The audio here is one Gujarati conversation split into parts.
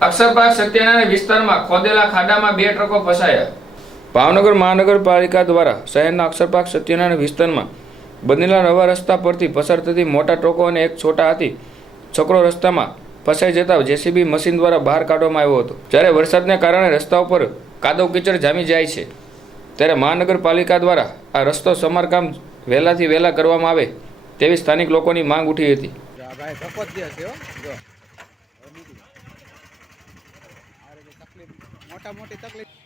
અક્ષરપાક સત્યનારાયણ વિસ્તારમાં ખોદેલા ખાડામાં 2 ટ્રકો ફસાયા. ભાવનગર મહાનગરપાલિકા દ્વારા શહેરના અક્ષરપાક સત્યનારાયણ વિસ્તારમાં બનેલા નવા રસ્તા પરથી પસાર થતી મોટા ટ્રકો અને એક છોટા હાથી છકડો રસ્તામાં ફસાઈ જતા જેસીબી મશીન દ્વારા બહાર કાઢવામાં આવ્યો હતો. જ્યારે વરસાદને કારણે રસ્તા ઉપર કાદવ કીચડ જામી જાય છે, ત્યારે મહાનગરપાલિકા દ્વારા આ રસ્તો સમારકામ વહેલાથી વહેલા કરવામાં આવે તેવી સ્થાનિક લોકોની માંગ ઉઠી હતી. મોટી તકલીફ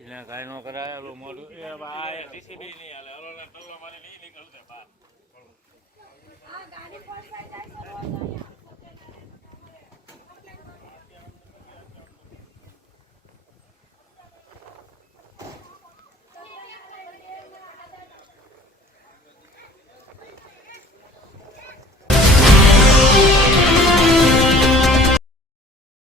એને કાંઈ ન કરાય ઓલું મોડું એ આ ટીસીબી નહીં હાલે ઓલા ટલ્લો મારી નહીં નીકળતે બહાર. આ ગાડી પર જાય છે રોજ અહીંયા